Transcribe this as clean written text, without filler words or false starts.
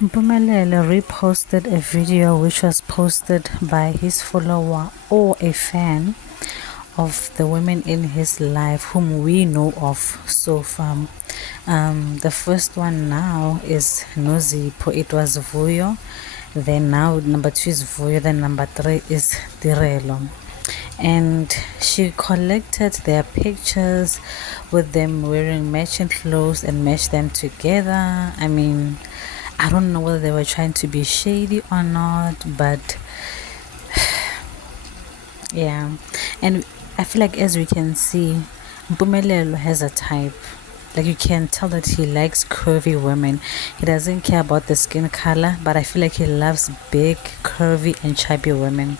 Mphumelelo reposted a video which was posted by his follower or a fan of the women in his life whom we know of so far. The first one now is Nozipho. It was Vuyo. Then now number 2 is Vuyo. Then number 3 is Tirelo. And she collected their pictures with them wearing matching clothes and matched them together. I mean, I don't know whether they were trying to be shady or not, but yeah. And I feel like, as we can see, Mpumelelo has a type. Like, you can tell that he likes curvy women. He doesn't care about the skin color, but I feel like he loves big, curvy, and chubby women.